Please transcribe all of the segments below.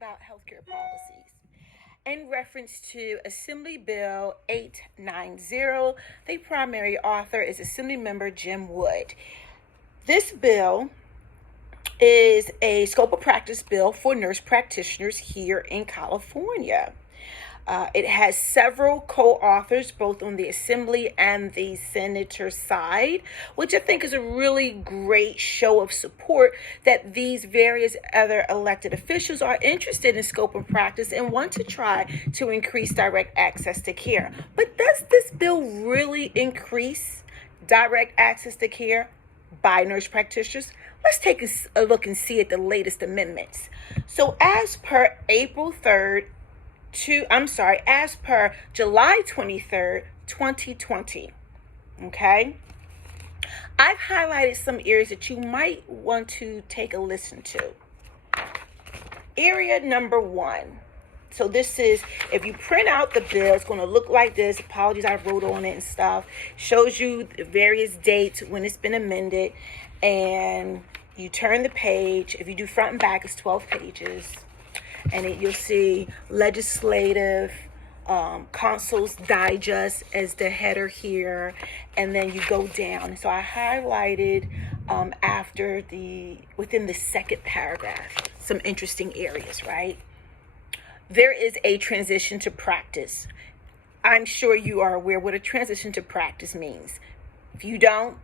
about healthcare policies. In reference to Assembly Bill 890, the primary author is Assemblymember Jim Wood. This bill is a scope of practice bill for nurse practitioners here in California. It has several co-authors, both on the Assembly and the Senator side, which I think is a really great show of support that these various other elected officials are interested in scope of practice and want to try to increase direct access to care. But does this bill really increase direct access to care by nurse practitioners? Let's take a look and see at the latest amendments. So as per as per July 23rd, 2020, okay, I've highlighted some areas that you might want to take a listen to. Area number 1. So this is, if you print out the bill, it's going to look like this. Apologies, I wrote on it and stuff. Shows you the various dates when it's been amended. And you turn the page. If you do front and back, it's 12 pages. And you'll see legislative consul's digest as the header here, and then you go down. So I highlighted within the second paragraph some interesting areas, right? There is a transition to practice. I'm sure you are aware what a transition to practice means. If you don't,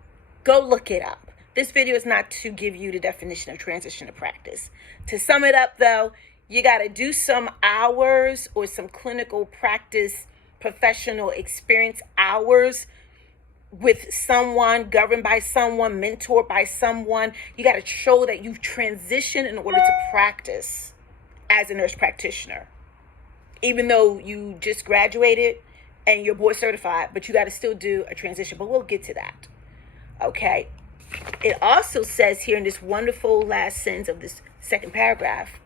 go look it up. This video is not to give you the definition of transition to practice. To sum it up though, you got to do some hours or some clinical practice, professional experience hours with someone, governed by someone, mentored by someone. You got to show that you've transitioned in order to practice as a nurse practitioner. Even though you just graduated and you're board certified, but you got to still do a transition. But we'll get to that. Okay. It also says here in this wonderful last sentence of this second paragraph,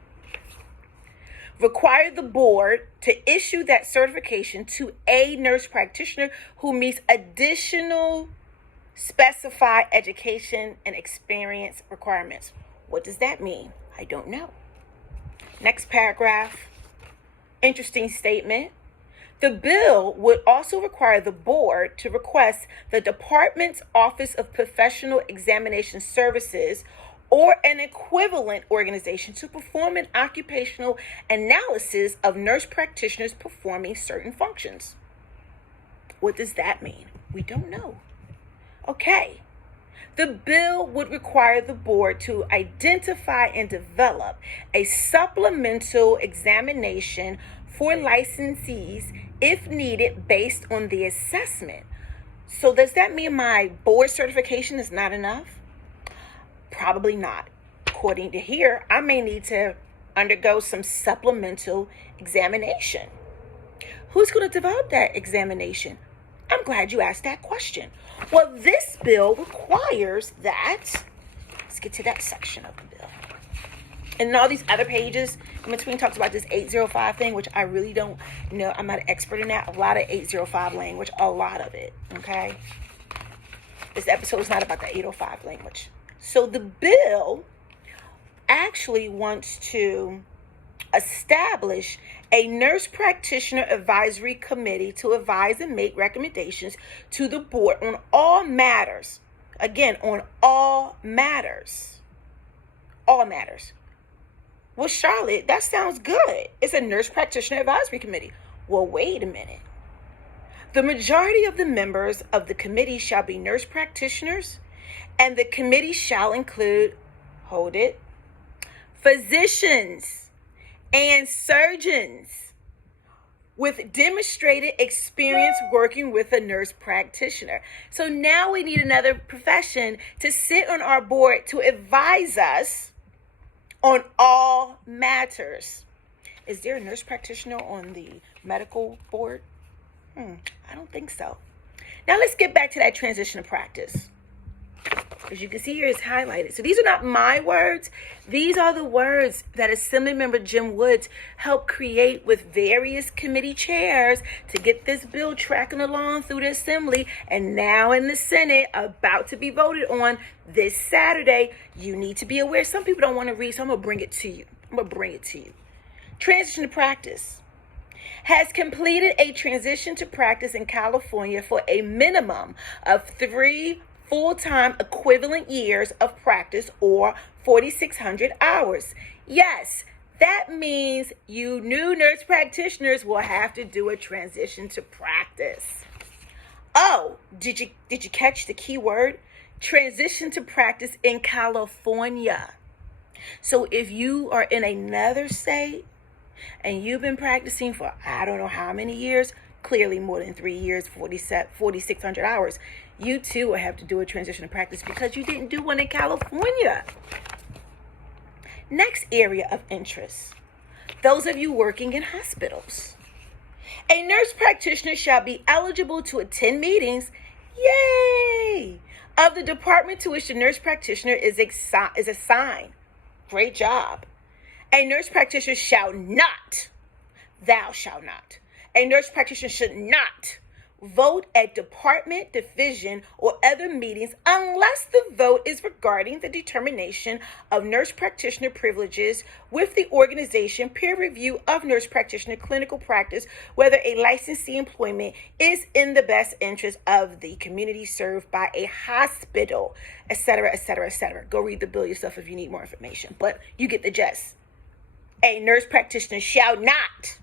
require the board to issue that certification to a nurse practitioner who meets additional specified education and experience requirements. What does that mean? I don't know. Next paragraph, interesting statement. The bill would also require the board to request the Department's Office of Professional Examination Services or an equivalent organization to perform an occupational analysis of nurse practitioners performing certain functions. What does that mean? We don't know. Okay. The bill would require the board to identify and develop a supplemental examination for licensees if needed based on the assessment. So does that mean my board certification is not enough? Probably not. According to here, I may need to undergo some supplemental examination. Who's going to develop that examination? I'm glad you asked that question. Well, this bill requires that. Let's get to that section of the bill. And all these other pages in between talks about this 805 thing, which I really don't know. I'm not an expert in that. A lot of 805 language, a lot of it, okay? This episode is not about the 805 language. So the bill actually wants to establish a nurse practitioner advisory committee to advise and make recommendations to the board on all matters. Again, on all matters. All matters. Well, Charlotte, that sounds good. It's a nurse practitioner advisory committee. Well, wait a minute. The majority of the members of the committee shall be nurse practitioners, and the committee shall include, hold it, physicians and surgeons with demonstrated experience working with a nurse practitioner. So now we need another profession to sit on our board to advise us on all matters. Is there a nurse practitioner on the medical board? I don't think so. Now let's get back to that transition of practice. As you can see here, it's highlighted. So these are not my words. These are the words that Assemblymember Jim Woods helped create with various committee chairs to get this bill tracking along through the Assembly and now in the Senate, about to be voted on this Saturday. You need to be aware. Some people don't want to read, so I'm going to bring it to you. transition to practice, has completed a transition to practice in California for a minimum of 3 full-time equivalent years of practice or 4,600 hours. Yes, that means you new nurse practitioners will have to do a transition to practice. Oh, did you catch the key word? Transition to practice in California. So if you are in another state and you've been practicing for I don't know how many years, clearly more than 3 years, 4,600 hours, you too will have to do a transition to practice because you didn't do one in California. Next area of interest, those of you working in hospitals. A nurse practitioner shall be eligible to attend meetings, yay, of the department to which the nurse practitioner is assigned. Great job. A nurse practitioner thou shalt not. A nurse practitioner should not vote at department, division, or other meetings unless the vote is regarding the determination of nurse practitioner privileges with the organization, peer review of nurse practitioner clinical practice, whether a licensee employment is in the best interest of the community served by a hospital, etc., etc., etc. Go read the bill yourself if you need more information, but you get the gist. A nurse practitioner shall not.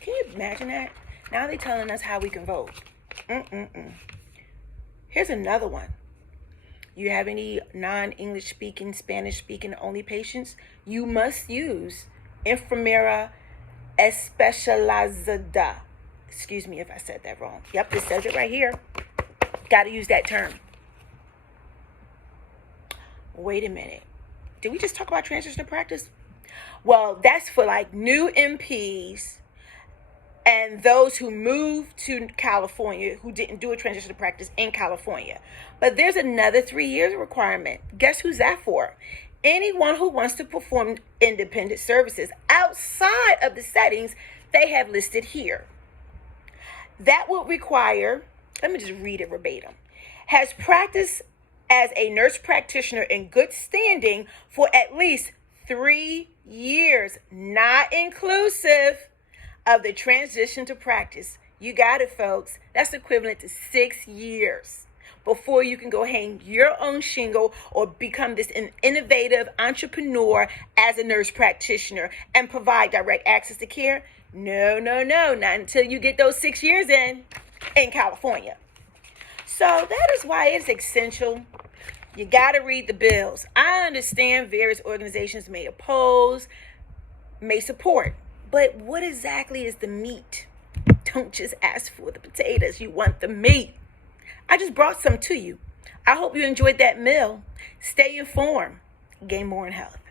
Can you imagine that? Now they're telling us how we can vote. Here's another one. You have any non-English speaking, Spanish speaking only patients? You must use enfermera especializada. Excuse me if I said that wrong. Yep, it says it right here. Got to use that term. Wait a minute. Did we just talk about transition to practice? Well, that's for like new MPs and those who moved to California who didn't do a transition to practice in California. But there's another 3 years requirement. Guess who's that for? Anyone who wants to perform independent services outside of the settings they have listed here. That will require, let me just read it verbatim, has practiced as a nurse practitioner in good standing for at least 3 years, not inclusive of the transition to practice. You got it, folks. That's equivalent to 6 years before you can go hang your own shingle or become this innovative entrepreneur as a nurse practitioner and provide direct access to care. No, not until you get those 6 years in California. So that is why it's essential. You got to read the bills. I understand various organizations may oppose, may support. But what exactly is the meat? Don't just ask for the potatoes. You want the meat. I just brought some to you. I hope you enjoyed that meal. Stay informed. Gain more in health.